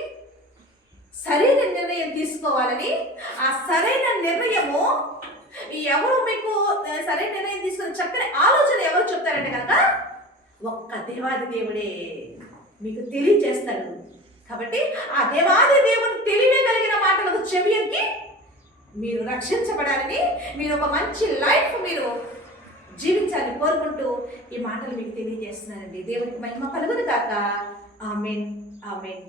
సరైన నిర్ణయం తీసుకోవాలని, ఆ సరైన నిర్ణయము ఎవరు మీకు సరైన నిర్ణయం తీసుకుని చక్కని ఆలోచన ఎవరు చెప్తారంటే కనుక ఒక్క దేవాది దేవుడే మీకు తెలియజేస్తాడు. కాబట్టి ఆ దేవాది దేవుడు తెలియగలిగిన మాటలకు చెవియొగ్గి మీరు రక్షించబడాలని, మీరు ఒక మంచి లైఫ్ మీరు జీవించాలని కోరుకుంటూ ఈ మాటలు మీకు తెలియజేస్తున్నానండి. దేవునికి మహిమ కలుగును గాక. ఆమేన్, ఆమేన్.